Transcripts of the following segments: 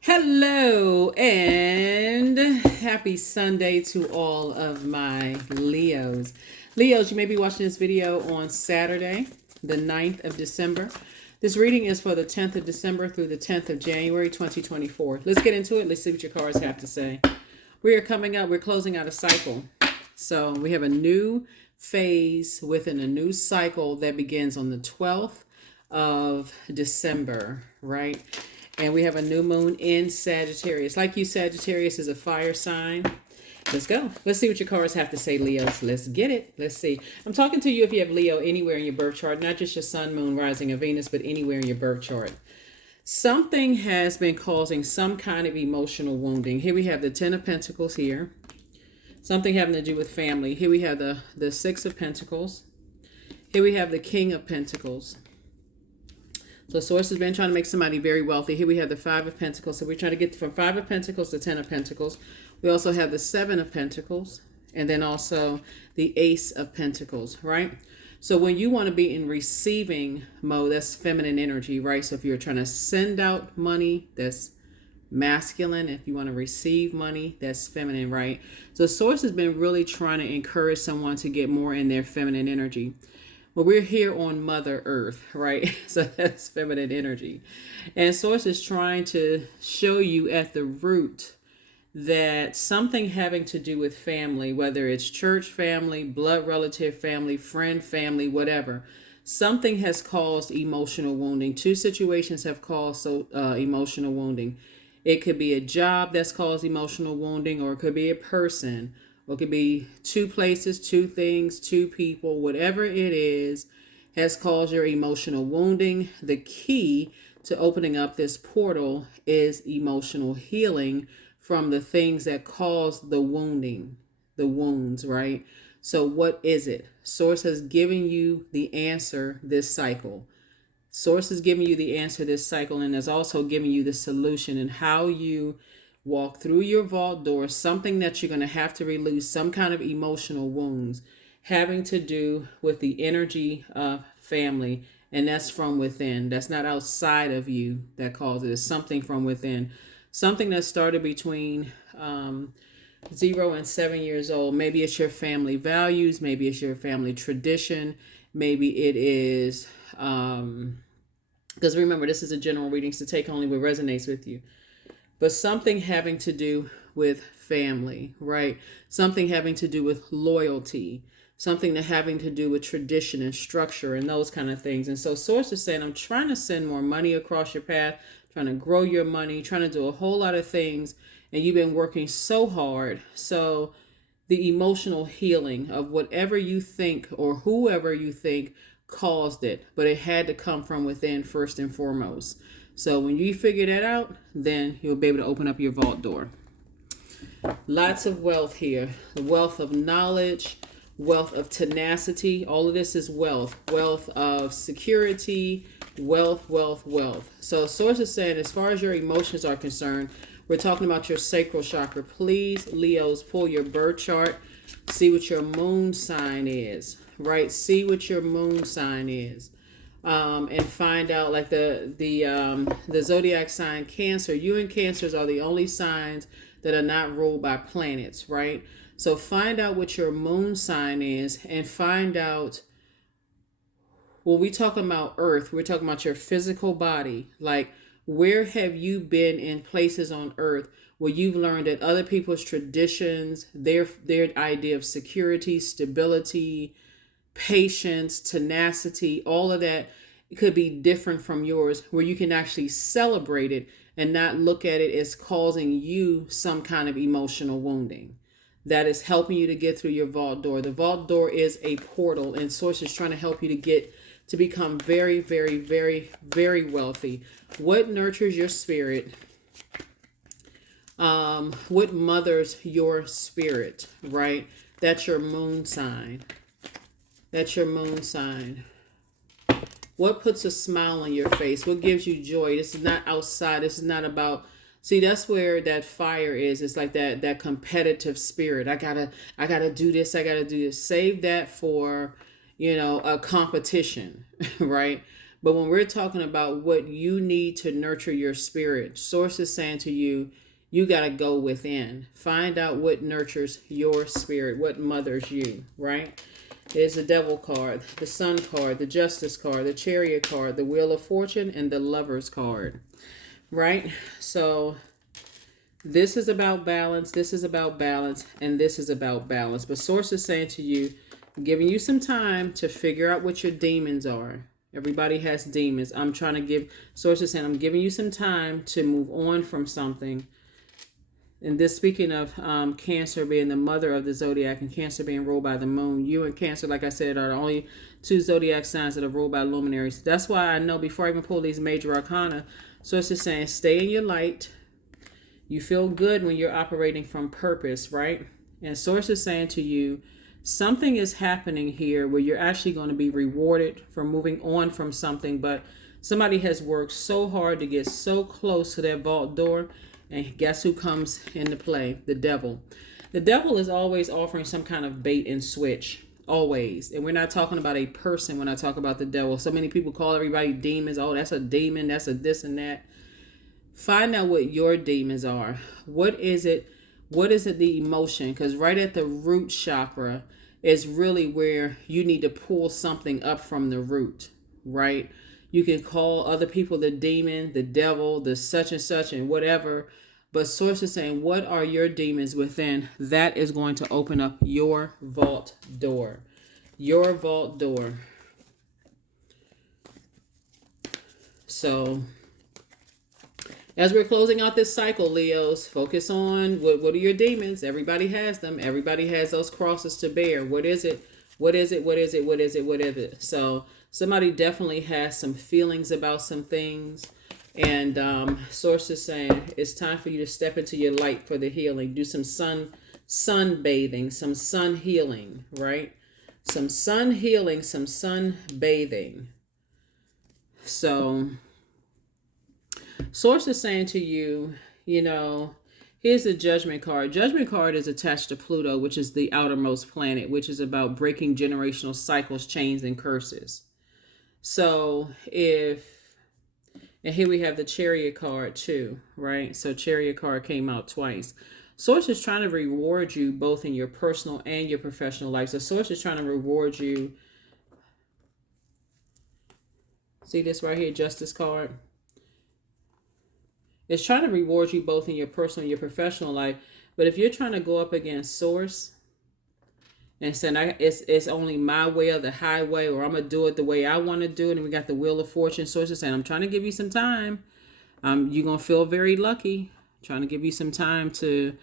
Hello and happy Sunday to all of my Leos. Leos, you may be watching this video on Saturday, the 9th of December. This reading is for the 10th of December through the 10th of January, 2024. Let's get into it. Let's see what your cards have to say. We're closing out a cycle. So we have a new phase within a new cycle that begins on the 12th of December, right? And we have a new moon in Sagittarius. Like you, Sagittarius is a fire sign. Let's go. Let's see what your cards have to say, Leos. Let's get it. Let's see. I'm talking to you if you have Leo anywhere in your birth chart, not just your sun, moon, rising, or Venus, but anywhere in your birth chart. Something has been causing some kind of emotional wounding. Here we have the Ten of Pentacles here. Something having to do with family. Here we have the Six of Pentacles. Here we have the King of Pentacles. So Source has been trying to make somebody very wealthy. Here we have the Five of Pentacles. So we're trying to get from Five of Pentacles to Ten of Pentacles. We also have the Seven of Pentacles. And then also the Ace of Pentacles, right? So when you want to be in receiving mode, that's feminine energy, right? So if you're trying to send out money, that's masculine. If you want to receive money, that's feminine, right? So Source has been really trying to encourage someone to get more in their feminine energy. Well, we're here on Mother Earth, right? So that's feminine energy. And Source is trying to show you at the root that something having to do with family, whether it's church family, blood relative family, friend family, whatever, something has caused emotional wounding. Two situations have caused emotional wounding. It could be a job that's caused emotional wounding, or it could be a person. Or it could be two places, two things, two people, whatever it is, has caused your emotional wounding. The key to opening up this portal is emotional healing from the things that cause the wounding, the wounds, right? So what is it? Source has given you the answer this cycle. Source is giving you the answer this cycle, and has also given you the solution and how you walk through your vault door, something that you're going to have to release, some kind of emotional wounds having to do with the energy of family. And that's from within. That's not outside of you that causes it. It's something from within. Something that started between 0 and 7 years old. Maybe it's your family values. Maybe it's your family tradition. Maybe it is, because remember, this is a general reading, so take only what resonates with you. But something having to do with family, right? Something having to do with loyalty, something that having to do with tradition and structure and those kind of things. And so Source is saying, I'm trying to send more money across your path, trying to grow your money, trying to do a whole lot of things. And you've been working so hard. So the emotional healing of whatever you think or whoever you think caused it, but it had to come from within first and foremost. So when you figure that out, then you'll be able to open up your vault door. Lots of wealth here. The wealth of knowledge, wealth of tenacity. All of this is wealth. Wealth of security, wealth, wealth, wealth. So Source is saying, as far as your emotions are concerned, we're talking about your sacral chakra. Please, Leos, pull your birth chart. See what your moon sign is, right? See what your moon sign is. And find out, like the Zodiac sign Cancer. You and Cancers are the only signs that are not ruled by planets, right? So find out what your moon sign is, and find out, when we talking about Earth, we're talking about your physical body. Like, where have you been in places on Earth where you've learned that other people's traditions, their idea of security, stability, patience, tenacity, all of that, it could be different from yours, where you can actually celebrate it and not look at it as causing you some kind of emotional wounding. That is helping you to get through your vault door. The vault door is a portal, and Source is trying to help you to become very, very, very, very wealthy. What nurtures your spirit? What mothers your spirit, right? That's your moon sign. That's your moon sign. What puts a smile on your face? What gives you joy? This is not outside. This is not about, see, that's where that fire is. It's like that competitive spirit. I gotta do this. I gotta do this. Save that for, a competition, right? But when we're talking about what you need to nurture your spirit, Source is saying to you, you got to go within. Find out what nurtures your spirit, what mothers you, right? There's the Devil card, the Sun card, the Justice card, the Chariot card, the Wheel of Fortune, and the Lovers card, right? So this is about balance, this is about balance, and this is about balance. But Source is saying to you, giving you some time to figure out what your demons are. Everybody has demons. I'm trying to give, Source is saying, I'm giving you some time to move on from something. And this, speaking of Cancer being the mother of the Zodiac and Cancer being ruled by the moon, you and Cancer, like I said, are the only two Zodiac signs that are ruled by luminaries. That's why I know before I even pull these major arcana, Source is saying, stay in your light. You feel good when you're operating from purpose, right? And Source is saying to you, something is happening here where you're actually going to be rewarded for moving on from something, but somebody has worked so hard to get so close to that vault door, and guess who comes into play? The devil. The devil is always offering some kind of bait and switch, always. And we're not talking about a person when I talk about the devil. So many people call everybody demons. Oh, that's a demon, that's a this and that. Find out what your demons are. What is it? What is it, the emotion? Because right at the root chakra is really where you need to pull something up from the root, right? You can call other people the demon, the devil, the such and whatever. But Source is saying, what are your demons within? That is going to open up your vault door. Your vault door. So as we're closing out this cycle, Leos, focus on what are your demons? Everybody has them. Everybody has those crosses to bear. What is it? What is it? What is it? What is it? What is it? So somebody definitely has some feelings about some things. And Source is saying it's time for you to step into your light for the healing. Do some sun bathing, some sun healing, right? Some sun healing, some sun bathing. So Source is saying to you, you know, here's the Judgment card. Judgment card is attached to Pluto, which is the outermost planet, which is about breaking generational cycles, chains, and curses. So and here we have the Chariot card too, right? So Chariot card came out twice. Source is trying to reward you both in your personal and your professional life. So Source is trying to reward you. See this right here, Justice card? It's trying to reward you both in your personal and your professional life. But if you're trying to go up against Source and saying it's only my way or the highway, or I'm going to do it the way I want to do it, and we got the Wheel of Fortune, Source is saying, I'm trying to give you some time. You're going to feel very lucky. I'm trying to give you some time to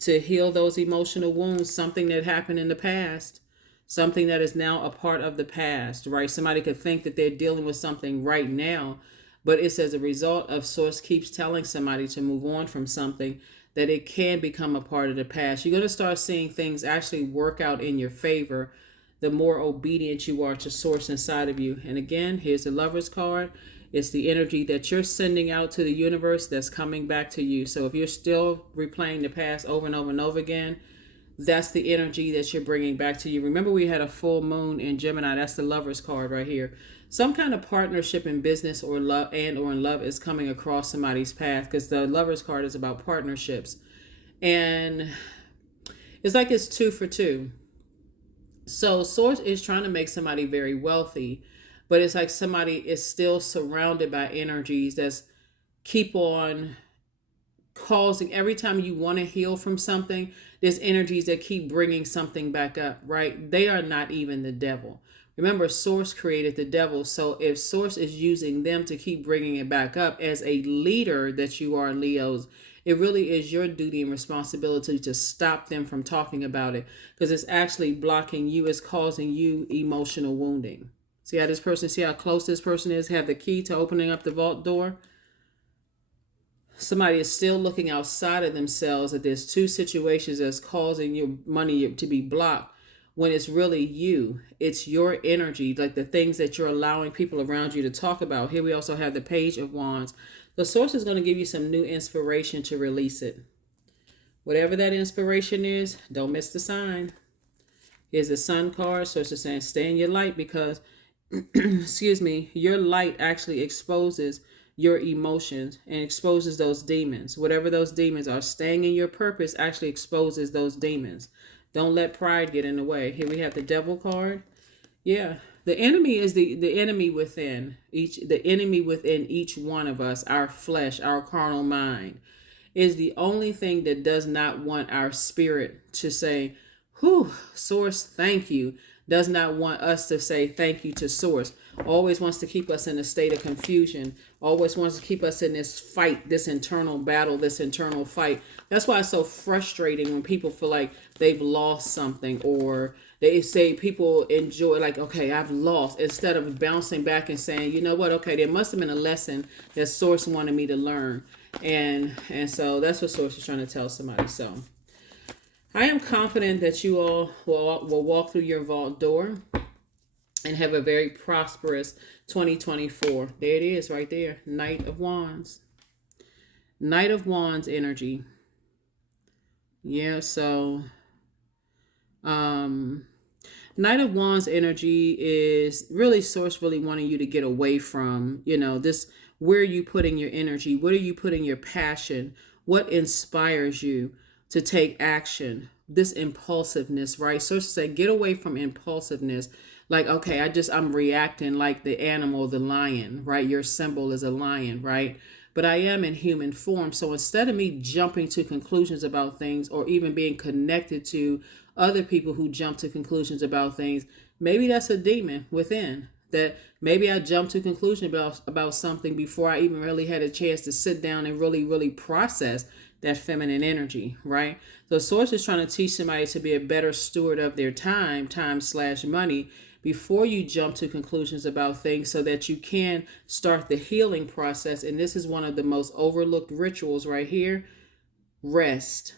heal those emotional wounds, something that happened in the past, something that is now a part of the past, right? Somebody could think that they're dealing with something right now, but it's as a result of Source keeps telling somebody to move on from something, that it can become a part of the past. You're going to start seeing things actually work out in your favor the more obedient you are to Source inside of you. And again, here's the Lover's card. It's the energy that you're sending out to the universe that's coming back to you. So if you're still replaying the past over and over and over again, that's the energy that you're bringing back to you. Remember, we had a full moon in Gemini. That's the Lover's card right here. Some kind of partnership in business or love or in love is coming across somebody's path, because the Lover's card is about partnerships. And it's like it's 2 for 2. So Source is trying to make somebody very wealthy, but it's like somebody is still surrounded by energies that's keep on causing, every time you want to heal from something, there's energies that keep bringing something back up, right? They are not even the devil. Remember, Source created the devil. So if Source is using them to keep bringing it back up, as a leader that you are, Leos, it really is your duty and responsibility to stop them from talking about it, because it's actually blocking you. It's causing you emotional wounding. See how see how close this person is, have the key to opening up the vault door? Somebody is still looking outside of themselves, that there's 2 situations that's causing your money to be blocked, when it's really you. It's your energy, like the things that you're allowing people around you to talk about. Here we also have the Page of Wands. The Source is going to give you some new inspiration to release it. Whatever that inspiration is, don't miss the sign. Here's the Sun card. Source is saying, stay in your light, because excuse me, your light actually exposes your emotions and exposes those demons. Whatever those demons are, staying in your purpose actually exposes those demons. Don't let pride get in the way. Here we have the devil card. Yeah. The enemy is the enemy within each one of us, our flesh, our carnal mind, is the only thing that does not want our spirit to say, whew, source, thank you. Does not want us to say thank you to source. Always wants to keep us in a state of confusion. Always wants to keep us in this fight, this internal battle, this internal fight. That's why it's so frustrating when people feel like they've lost something, or they say people enjoy, like, okay, I've lost, instead of bouncing back and saying, you know what, okay, there must have been a lesson that source wanted me to learn. And so that's what source is trying to tell somebody. So I am confident that you all will walk through your vault door and have a very prosperous 2024. There it is right there. Knight of Wands. Knight of Wands energy. Yeah, so Knight of Wands energy is really source really wanting you to get away from, this, where are you putting your energy? What are you putting your passion? What inspires you to take action? This impulsiveness, right? Source say, get away from impulsiveness. Like, okay, I'm reacting like the animal, the lion, right? Your symbol is a lion, right? But I am in human form. So instead of me jumping to conclusions about things, or even being connected to other people who jump to conclusions about things, maybe that's a demon within. That maybe I jumped to conclusion about something before I even really had a chance to sit down and really, really process that feminine energy, right? So source is trying to teach somebody to be a better steward of their time/money, before you jump to conclusions about things, so that you can start the healing process. And this is one of the most overlooked rituals right here. Rest.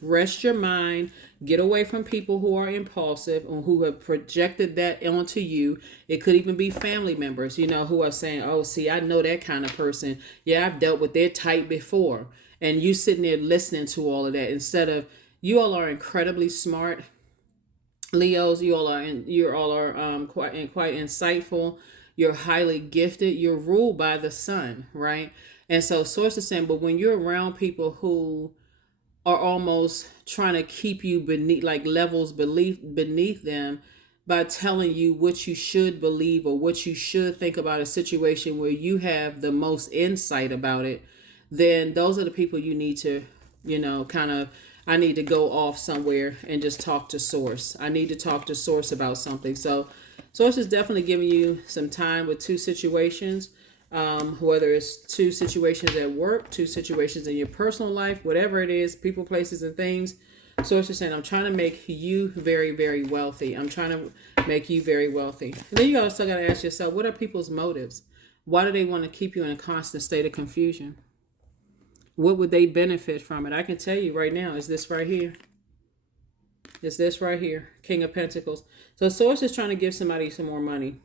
Rest your mind. Get away from people who are impulsive or who have projected that onto you. It could even be family members, who are saying, oh, see, I know that kind of person. Yeah, I've dealt with their type before. And you sitting there listening to all of that, instead of, you all are incredibly smart. Leos, you all are quite insightful. You're highly gifted. You're ruled by the sun, right? And so source is saying, but when you're around people who are almost trying to keep you beneath, like levels beneath them, by telling you what you should believe or what you should think about a situation where you have the most insight about it, then those are the people you need to, I need to go off somewhere and just talk to source. I need to talk to source about something. So source is definitely giving you some time with two situations, whether it's two situations at work, two situations in your personal life, whatever it is, people, places, and things. Source is saying, I'm trying to make you very, very wealthy. I'm trying to make you very wealthy. And then you also got to ask yourself, what are people's motives? Why do they want to keep you in a constant state of confusion? What would they benefit from it? I can tell you right now, is this right here. It's this right here, King of Pentacles. So source is trying to give somebody some more money.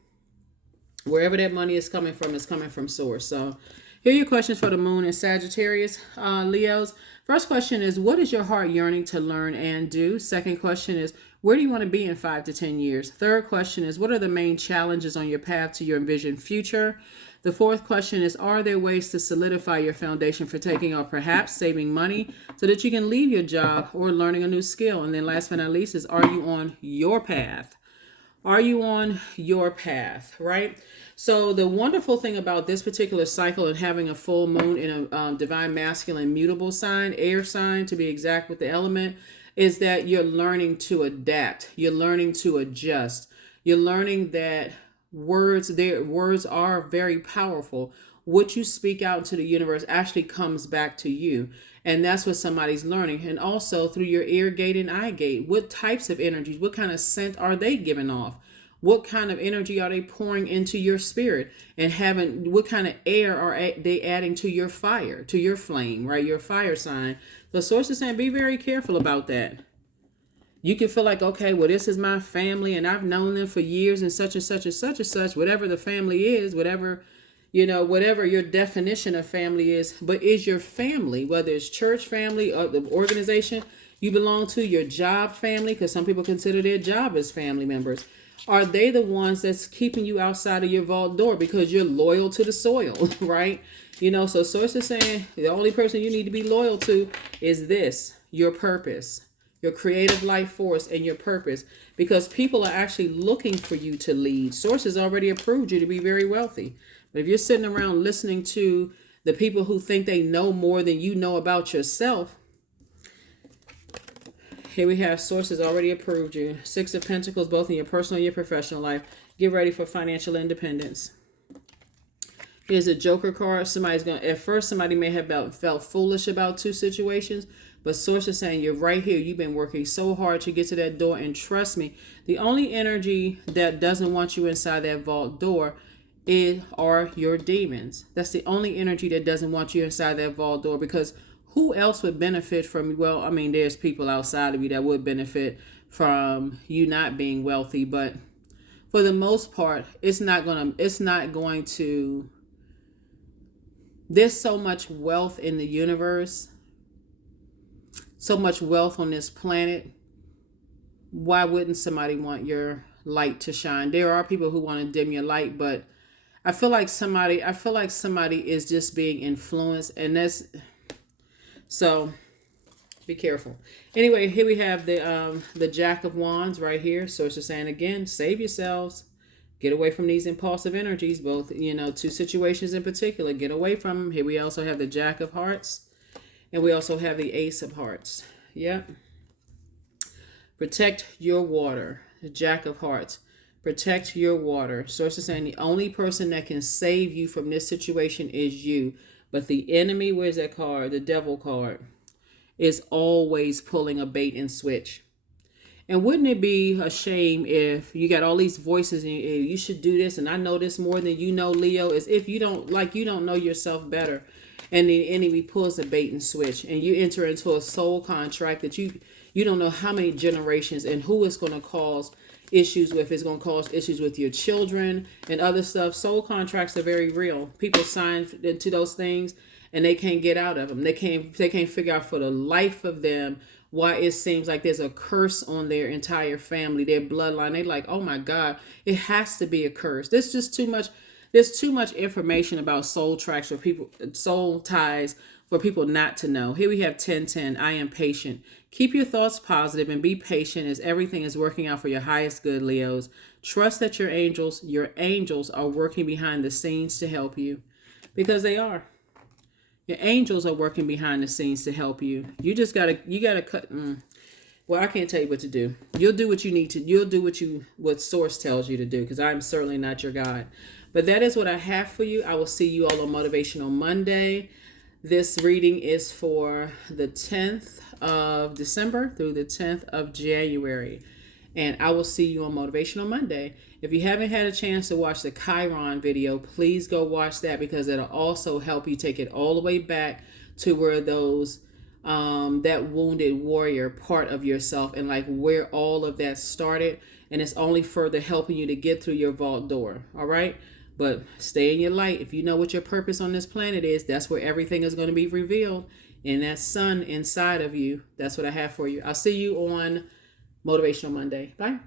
Wherever that money is coming from source. So here are your questions for the moon and Sagittarius, Leos. First question is, what is your heart yearning to learn and do? Second question is, where do you want to be in 5 to 10 years? Third question is, what are the main challenges on your path to your envisioned future? The fourth question is, are there ways to solidify your foundation for taking off, perhaps saving money so that you can leave your job or learning a new skill? And then last but not least is, are you on your path? Are you on your path, right? So the wonderful thing about this particular cycle and having a full moon in a divine masculine mutable sign, air sign to be exact with the element, is that you're learning to adapt. You're learning to adjust. You're learning that words are very powerful. What you speak out into the universe actually comes back to you. And that's what somebody's learning. And also through your ear gate and eye gate, what types of energies, what kind of scent are they giving off? What kind of energy are they pouring into your spirit? And what kind of air are they adding to your fire, to your flame, right? Your fire sign. The source is saying, be very careful about that. You can feel like, okay, well, this is my family and I've known them for years and such and such and such and such, whatever the family is, whatever your definition of family is. But is your family, whether it's church family or the organization you belong to, your job family, because some people consider their job as family members. Are they the ones that's keeping you outside of your vault door because you're loyal to the soil, right? So Source is saying the only person you need to be loyal to is this, your purpose, your creative life force and your purpose, because people are actually looking for you to lead. Source has already approved you to be very wealthy. But if you're sitting around listening to the people who think they know more than you know about yourself, here we have Source has already approved you. Six of Pentacles, both in your personal and your professional life. Get ready for financial independence. Here's a Joker card. At first somebody may have felt foolish about two situations, but Source is saying you're right here. You've been working so hard to get to that door, and trust me, the only energy that doesn't want you inside that vault door are your demons. That's the only energy that doesn't want you inside that vault door, because who else would benefit from, well, I mean, there's people outside of you that would benefit from you not being wealthy, but for the most part, it's not going to, there's so much wealth in the universe, so much wealth on this planet. Why wouldn't somebody want your light to shine? There are people who want to dim your light, but I feel like somebody is just being influenced, and so be careful. Anyway, here we have the Jack of Wands right here. So it's just saying again, save yourselves. Get away from these impulsive energies, both, two situations in particular. Get away from them. Here we also have the Jack of Hearts, and we also have the Ace of Hearts. Yep. Protect your water. The Jack of Hearts. Protect your water. Source is saying the only person that can save you from this situation is you. But the enemy, where's that card? The Devil card, is always pulling a bait and switch. And wouldn't it be a shame if you got all these voices and you should do this, and I know this more than you know, Leo, as if you don't know yourself better, and the enemy pulls a bait and switch, and you enter into a soul contract that you don't know how many generations and who it's going to cause issues with. It's going to cause issues with your children and other stuff. Soul contracts are very real. People sign into those things and they can't get out of them. They can't figure out for the life of them why it seems like there's a curse on their entire family, their bloodline. They like, oh my God, it has to be a curse. There's just too much. There's too much information about soul tracks for people, soul ties for people not to know. Here we have 1010. I am patient. Keep your thoughts positive and be patient as everything is working out for your highest good, Leos. Trust that your angels are working behind the scenes to help you, because they are. Your angels are working behind the scenes to help you. You gotta cut. Well, I can't tell you what to do. You'll do what you need to. You'll do what Source tells you to do, because I'm certainly not your guide. But that is what I have for you. I will see you all on Motivational Monday. This reading is for the 10th of December through the 10th of January. And I will see you on Motivational Monday. If you haven't had a chance to watch the Chiron video, please go watch that, because it'll also help you take it all the way back to where those that wounded warrior part of yourself, and like where all of that started. And it's only further helping you to get through your vault door. All right. But stay in your light. If you know what your purpose on this planet is, that's where everything is going to be revealed. And that sun inside of you, that's what I have for you. I'll see you on Motivational Monday. Bye.